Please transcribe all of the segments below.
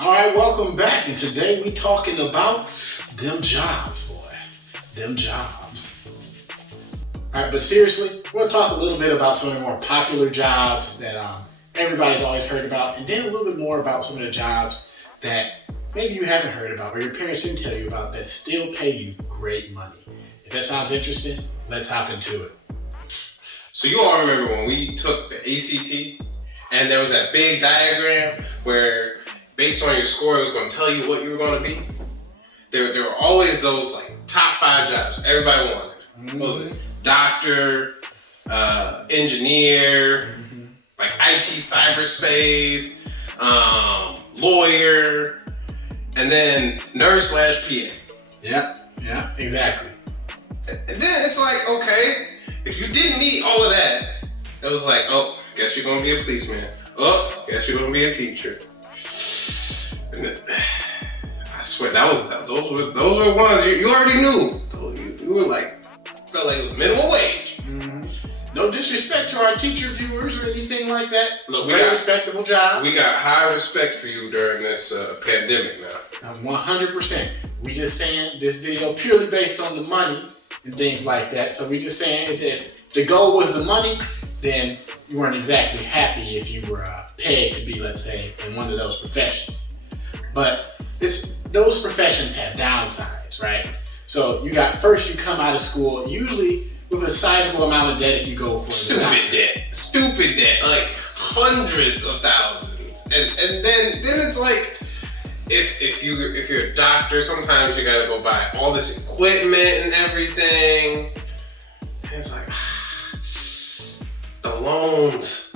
All right, welcome back. And today we talking about them jobs, boy. Them jobs. All right, but seriously, we'll talk a little bit about some of the more popular jobs that everybody's always heard about, and then a little bit more about some of the jobs that maybe you haven't heard about or your parents didn't tell you about that still pay you great money. If that sounds interesting, let's hop into it. So you all remember when we took the ACT and there was that big diagram where based on your score it was going to tell you what you were going to be? There were always those like top 5 jobs everybody wanted. Mm-hmm. What was it? Doctor, engineer, like IT cyberspace, lawyer, and then nurse / PA. Yeah, exactly. And then it's like, okay, if you didn't meet all of that, it was like, oh, guess you're gonna be a policeman. Oh, guess you're gonna be a teacher. And then, I swear those were ones you already knew. You were like, felt like it was minimum wage. Mm-hmm. No disrespect to our teacher viewers or anything like that. Look, very respectable job. We got high respect for you during this pandemic now. 100%. We just saying this video purely based on the money and things like that. So we just saying if the goal was the money, then you weren't exactly happy if you were paid to be, let's say, in one of those professions. But those professions have downsides, right? So you come out of school, usually with a sizable amount of debt if you go for stupid debt, like hundreds of thousands, and then it's like if you're a doctor, sometimes you gotta go buy all this equipment and everything. And it's like the loans,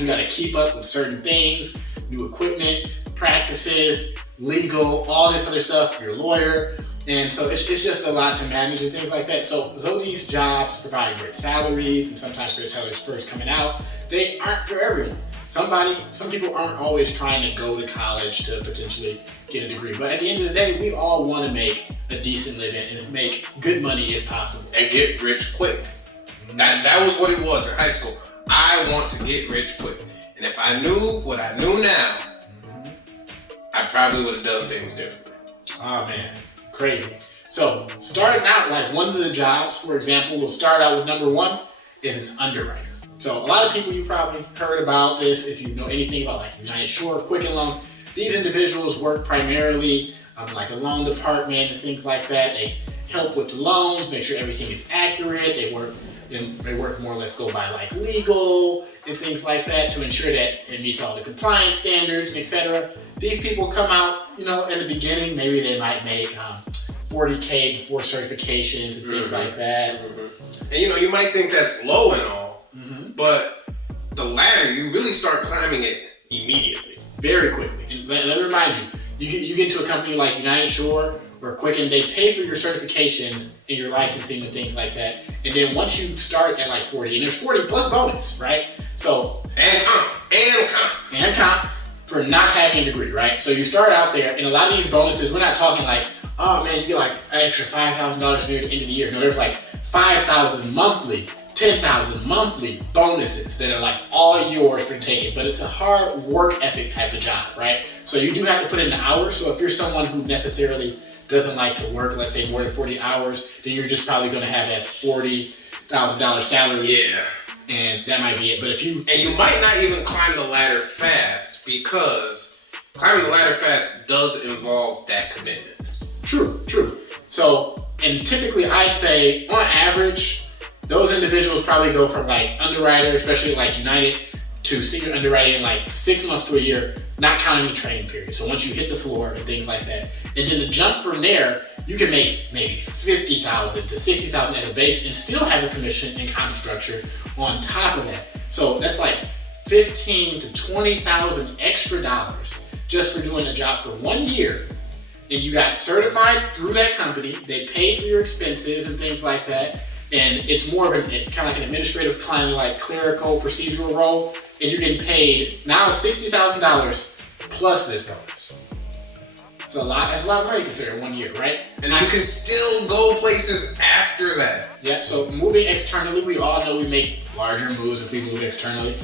you gotta keep up with certain things, new equipment, practices, legal, all this other stuff. You're a lawyer. And so it's just a lot to manage and things like that. So these jobs provide great salaries, and sometimes great salaries first coming out. They aren't for everyone. Some people aren't always trying to go to college to potentially get a degree. But at the end of the day, we all want to make a decent living and make good money if possible. And get rich quick. That was what it was in high school. I want to get rich quick. And if I knew what I knew now, I probably would have done things differently. Oh man. Crazy. So starting out, like one of the jobs, for example, we'll start out with number 1 is an underwriter. So a lot of people, you probably heard about this if you know anything about like United Shore, Quicken Loans. These individuals work primarily like a loan department and things like that. They help with the loans, make sure everything is accurate. They work more or less go by like legal and things like that to ensure that it meets all the compliance standards and etc. These people come out, in the beginning, maybe they might make $40K before certifications and things like that. And you might think that's low and all, but the ladder, you really start climbing it immediately. Very quickly. And let me remind you, you get into a company like United Shore or Quicken, they pay for your certifications and your licensing and things like that. And then once you start at like 40, and there's 40 plus bonus, right? So and comp for not having a degree, right? So you start out there, and a lot of these bonuses, we're not talking like, oh man, you get like an extra $5,000 near the end of the year. No, there's like $5,000 monthly, $10,000 monthly bonuses that are like all yours for taking. But it's a hard work ethic type of job, right? So you do have to put in the hours. So if you're someone who necessarily doesn't like to work, let's say more than 40 hours, then you're just probably going to have that $40,000 salary. Yeah. And that might be it. But you might not even climb the ladder fast, because climbing the ladder fast does involve that commitment. True. So, and typically I'd say on average, those individuals probably go from like underwriter, especially like United, to senior underwriting in like 6 months to a year, not counting the training period. So once you hit the floor and things like that, and then the jump from there, you can make maybe $50,000 to $60,000 as a base and still have a commission and comp structure on top of that. So that's like $15,000 to $20,000 extra dollars just for doing a job for 1 year. And you got certified through that company. They pay for your expenses and things like that. And it's more of kind of like an administrative climbing, like clerical procedural role. And you're getting paid now $60,000 plus this bonus. It's a lot. That's a lot of money considering 1 year, right? And you can still go places after that. Yep. So moving externally, we all know we make larger moves if we move externally.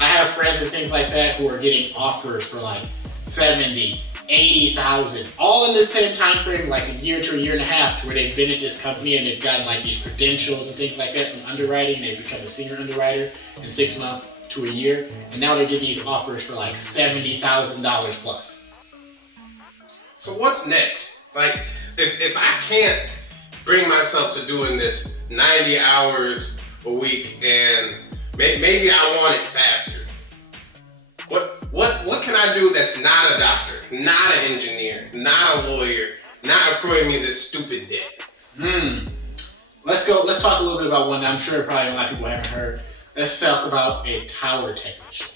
I have friends and things like that who are getting offers for like 70, 80,000, all in the same time frame, like a year to a year and a half, to where they've been at this company and they've gotten like these credentials and things like that from underwriting. They become a senior underwriter in 6 months to a year, and now they're getting these offers for like $70,000 plus. So what's next? Like, if I can't bring myself to doing this 90 hours a week, and maybe I want it faster, what can I do that's not a doctor, not an engineer, not a lawyer, not accruing me this stupid debt? Let's talk a little bit about one that I'm sure probably a lot of people haven't heard. Let's talk about a tower technician.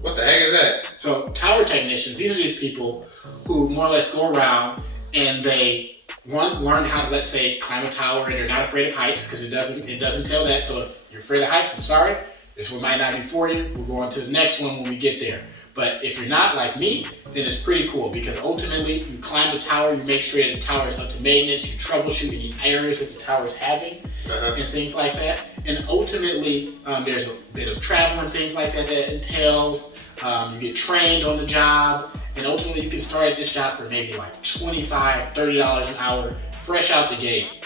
What the heck is that? So tower technicians, these are these people who more or less go around and they learn how to, let's say, climb a tower, and they're not afraid of heights, because it doesn't tell that. So if you're afraid of heights, I'm sorry, this one might not be for you. We'll go on to the next one when we get there. But if you're not like me, then it's pretty cool, because ultimately you climb the tower, you make sure that the tower is up to maintenance, you troubleshoot any errors that the tower is having, and things like that. And ultimately, there's a bit of travel and things like that that entails. You get trained on the job, and ultimately you can start at this job for maybe like $25, $30 an hour, fresh out the gate.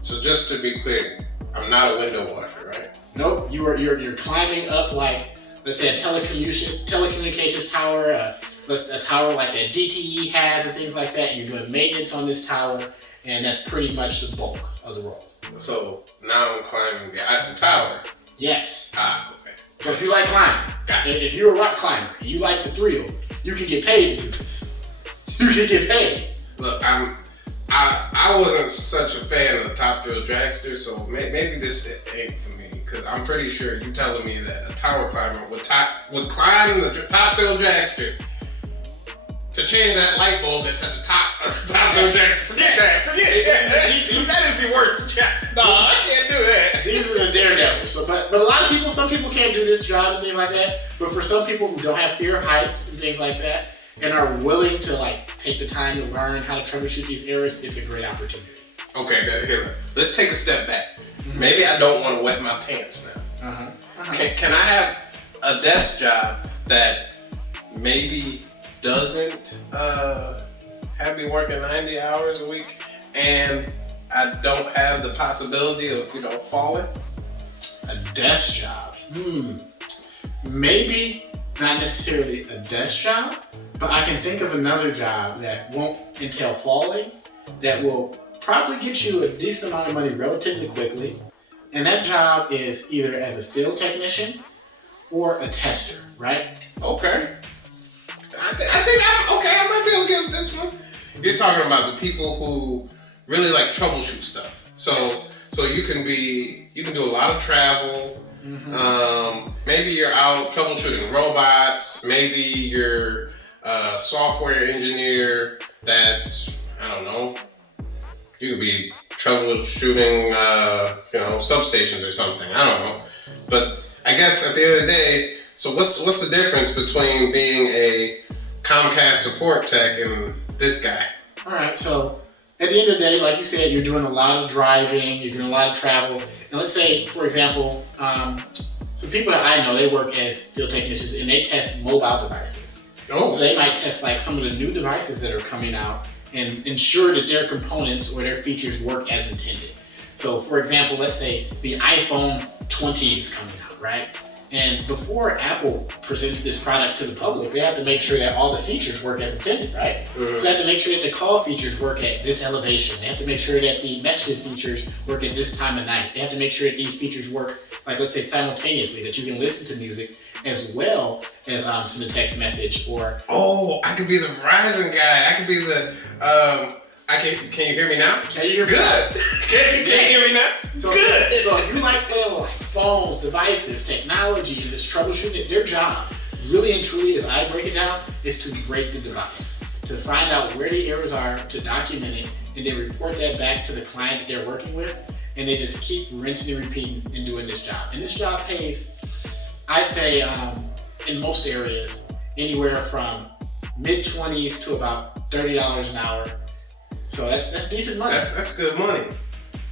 So just to be clear, I'm not a window washer, right? Nope, you're climbing up, like, let's say a telecommunications tower, a tower like that DTE has and things like that, and you're doing maintenance on this tower, and that's pretty much the bulk of the role. So now I'm climbing the Eiffel Tower. Yes. Okay. So if you like climbing, if you're a rock climber and you like the thrill, you can get paid to do this. You can get paid. Look, I wasn't such a fan of the Top Thrill Dragster, so maybe this ain't for me, because I'm pretty sure you're telling me that a tower climber would climb the Top Thrill Dragster to change that light bulb that's at the top of the Top Thrill Dragster. Forget that. That isn't worth it. No, I can't do that. These are the daredevils. So, but a lot of people, some people can't do this job and things like that. But for some people who don't have fear of heights and things like that, and are willing to like take the time to learn how to troubleshoot these errors, it's a great opportunity. Okay, here, let's take a step back. Maybe I don't want to wet my pants now. Can I have a desk job that maybe doesn't have me working 90 hours a week, and I don't have the possibility of, falling? A desk job? Maybe not necessarily a desk job, but I can think of another job that won't entail falling, that will probably get you a decent amount of money relatively quickly, and that job is either as a field technician or a tester, right? Okay. I might be able to get this one. You're talking about the people who really like troubleshoot stuff. So you can do a lot of travel. Maybe you're out troubleshooting robots. Maybe you're a software engineer that's, I don't know, you could be troubleshooting, substations or something. I don't know. But I guess at the end of the day, so what's the difference between being a Comcast support tech and this guy? All right, so at the end of the day, like you said, you're doing a lot of driving, you're doing a lot of travel. And let's say, for example, some people that I know, they work as field technicians and they test mobile devices. Oh. So they might test like some of the new devices that are coming out and ensure that their components or their features work as intended. So for example, let's say the iPhone 20 is coming out, right? And before Apple presents this product to the public, they have to make sure that all the features work as intended, right? So they have to make sure that the call features work at this elevation. They have to make sure that the messaging features work at this time of night. They have to make sure that these features work, like let's say simultaneously, that you can listen to music as well as send a text message or... Oh, I could be the Verizon guy. I could be the... Can you hear me now? Can you hear me? Good. Can you hear me now? Good. So if you like playing with like phones, devices, technology, and just troubleshooting it, their job, really and truly, as I break it down, is to break the device, to find out where the errors are, to document it, and then report that back to the client that they're working with, and they just keep rinsing and repeating and doing this job. And this job pays, I'd say, in most areas, anywhere from mid-20s to about $30 an hour. So that's decent money. That's good money.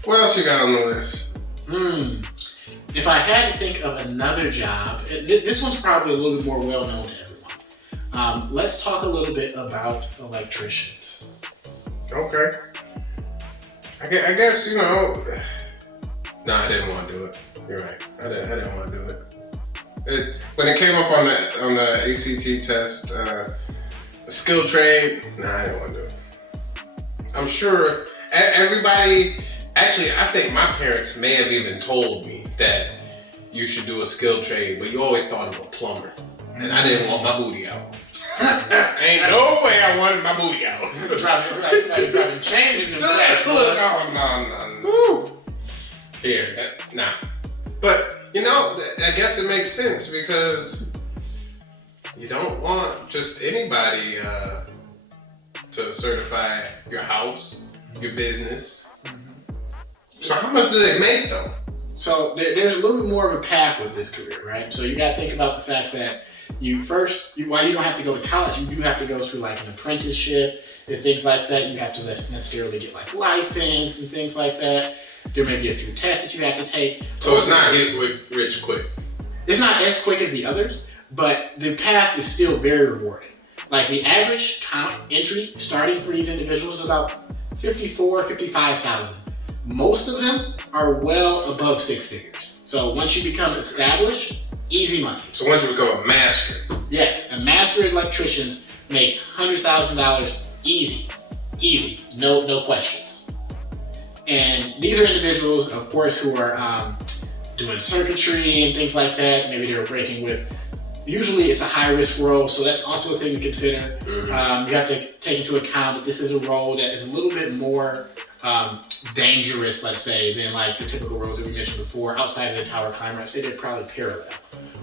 What else you got on the list? if I had to think of another job, this one's probably a little bit more well known to everyone. Let's talk a little bit about electricians. Okay. I guess, you know. No, I didn't want to do it. You're right. I didn't want to do it. When it came up on the ACT test, skill trade, nah, I didn't want to do it. I'm sure everybody. Actually, I think my parents may have even told me that you should do a skill trade, but you always thought of a plumber, and I didn't want my booty out. Ain't no way I wanted my booty out. Driving change in the flash. Look, oh, no. Woo. Here, nah. But, you know, I guess it makes sense because you don't want just anybody to certify your house, your business. So how much do they make, though? So there's a little bit more of a path with this career, right? So you got to think about the fact that while you don't have to go to college, you do have to go through like an apprenticeship and things like that. You have to necessarily get like license and things like that. There may be a few tests that you have to take. So it's not get rich quick. It's not as quick as the others, but the path is still very rewarding. Like the average comp entry starting for these individuals is about 54, 55,000. Most of them are well above six figures. So once you become established, easy money. So once you become a master. Yes, a master of electricians make $100,000 easy, no questions. And these are individuals, of course, who are doing circuitry and things like that. Maybe they're breaking with. Usually, it's a high risk role, so that's also a thing to consider. Mm-hmm. You have to take into account that this is a role that is a little bit more dangerous, let's say, than like the typical roles that we mentioned before. Outside of the tower climber, I'd say they're probably parallel,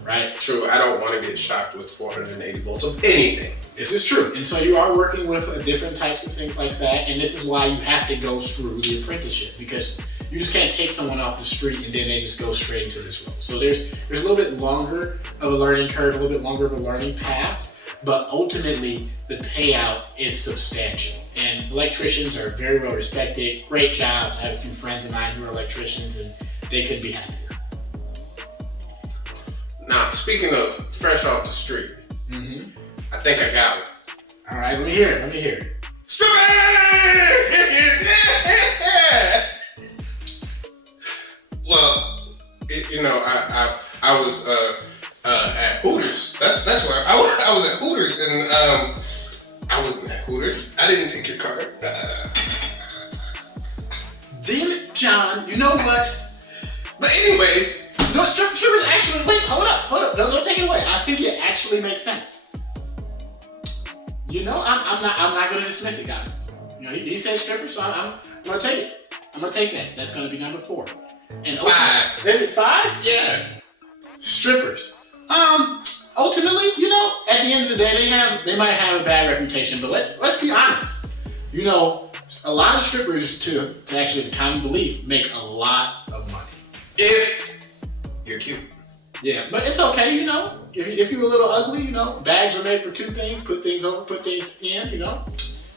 right? True. I don't want to get shocked with 480 volts of anything. This is true. And so you are working with different types of things like that. And this is why you have to go through the apprenticeship, because you just can't take someone off the street and then they just go straight into this role. So there's a little bit longer of a learning curve, a little bit longer of a learning path, but ultimately the payout is substantial. And electricians are very well respected. Great job. I have a few friends of mine who are electricians and they couldn't be happier. Now, speaking of fresh off the street, I think I got it. All right, let me hear it. Well, you know, I was at Hooters. That's where I was at Hooters, and I wasn't at Hooters. I didn't take your card. Damn it, John. You know what? But anyways, no, strippers actually. Wait, hold up. Don't take it away. I think it actually makes sense. You know, I'm not going to dismiss it, guys. You know, he said strippers, so I'm going to take it. I'm going to take that. That's going to be number 4. And 5. Is it 5? Yes. Strippers. Ultimately, you know, at the end of the day, they might have a bad reputation, but let's be honest. You know, a lot of strippers, to actually the common belief, make a lot of money. If you're cute. Yeah, but it's okay, you know. If you're a little ugly, you know, bags are made for 2 things: put things over, put things in, you know.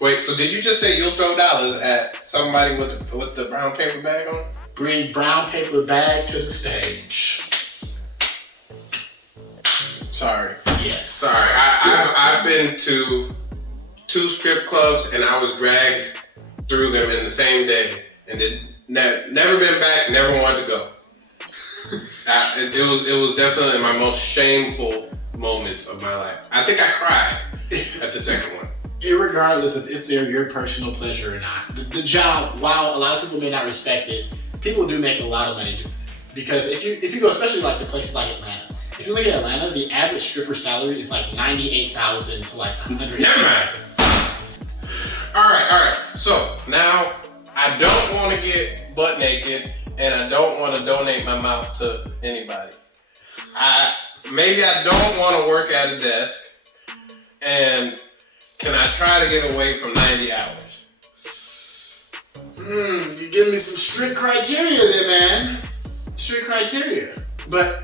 Wait, so did you just say you'll throw dollars at somebody with the brown paper bag on? Bring brown paper bag to the stage. Sorry. Yes. Sorry. I've been to 2 strip clubs and I was dragged through them in the same day and never been back, never wanted to go. It was definitely my most shameful moments of my life. I think I cried at the second one. Irregardless of if they're your personal pleasure or not, the job, while a lot of people may not respect it, people do make a lot of money doing it. Because if you go, especially like the places like Atlanta, if you look at Atlanta, the average stripper salary is like $98,000 to like $180,000. All right. So now I don't want to get butt naked. And I don't want to donate my mouth to anybody. Maybe I don't want to work at a desk. And can I try to get away from 90 hours? You give me some strict criteria there, man. Strict criteria. But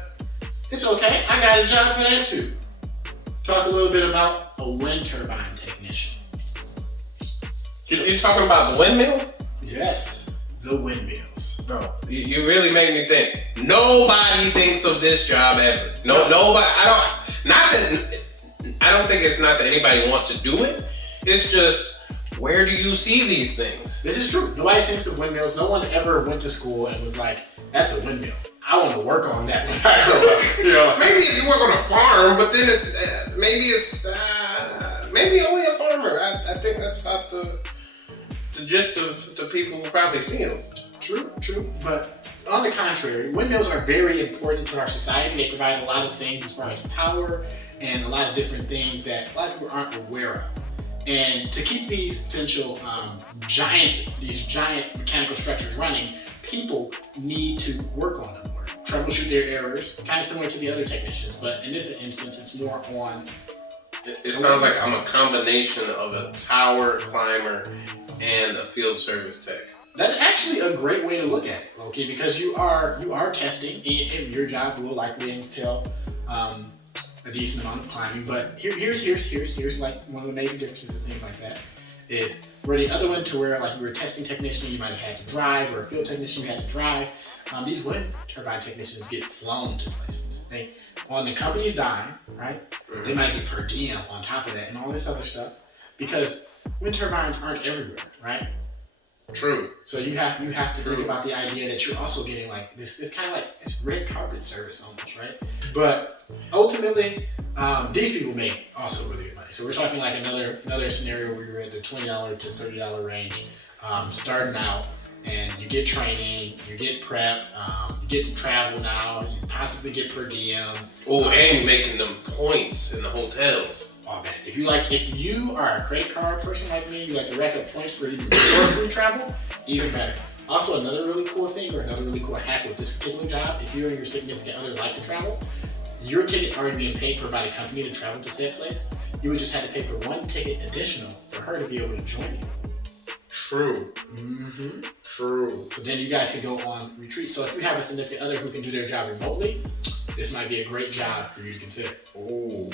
it's okay. I got a job for that too. Talk a little bit about a wind turbine technician. You talking about the windmills? Yes. the windmills. Bro, you really made me think. Nobody thinks of this job ever. Nobody. I don't think it's not that anybody wants to do it. It's just, where do you see these things? This is true. Nobody thinks of windmills. No one ever went to school and was like, that's a windmill. I want to work on that when I grow up. You know? Maybe if you work on a farm, but then maybe only a farmer. I think that's about the gist of the people who probably see them. True. But on the contrary, windmills are very important to our society. They provide a lot of things as far as power and a lot of different things that a lot of people aren't aware of. And to keep these potential giant mechanical structures running, people need to work on them more, troubleshoot their errors, kind of similar to the other technicians. But in this instance, it's more on. It sounds like I'm a combination of a tower climber and a field service tech. That's actually a great way to look at it, okay? Because you are testing, and your job will likely entail a decent amount of climbing. But here's like one of the major differences and things like that is where the other one to where like you were a testing technician, you might have had to drive, or a field technician, you had to drive. These wind turbine technicians get flown to places. They on the company's dime, right? Mm-hmm. They might get per diem on top of that and all this other stuff because wind turbines aren't everywhere, right? True. So you have to think about the idea that you're also getting like this kind of like this red carpet service almost, right? But ultimately, these people make also really good money. So we're talking like another scenario where you're at the $20 to $30 range, starting out, and you get training, you get prep, you get to travel now, you possibly get per diem. Oh, and you're making them points in the hotels. Oh man, if you are a credit card person like me, you like to rack up points for even more free travel, even better. Also, another really cool thing or another really cool hack with this particular job, if you and your significant other like to travel, your ticket's already being paid for by the company to travel to said place. You would just have to pay for one ticket additional for her to be able to join you. True. Mm-hmm. True. So then you guys can go on retreat. So if you have a significant other who can do their job remotely, this might be a great job for you to consider. Oh.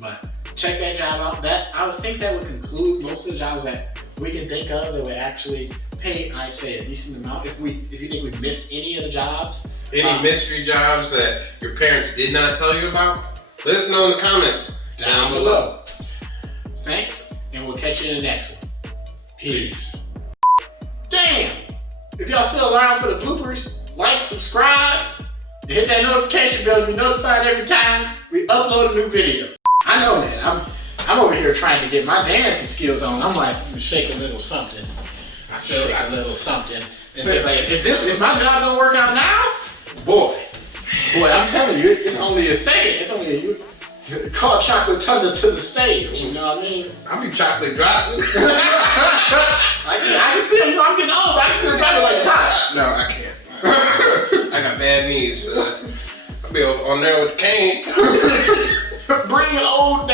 But check that job out. I would think that would conclude most of the jobs that we can think of that would actually pay, I'd say, a decent amount. If you think we've missed any of the jobs, any mystery jobs that your parents did not tell you about, let us know in the comments down below. Thanks, and we'll catch you in the next one. Peace. Damn! If y'all still around for the bloopers, like, subscribe, and hit that notification bell to be notified every time we upload a new video. I know, man. I'm over here trying to get my dancing skills on. I'm like, shake a little something. I feel like a little something. And so it's like, if my job don't work out now, boy, I'm telling you, it's only a second. It's only call chocolate thunder to the stage. You know what I mean? I'll be chocolate driving. I can still, I'm getting old. I can still drive it like that. No, I can't. I got bad knees. I'll be on there with the cane. Bring the old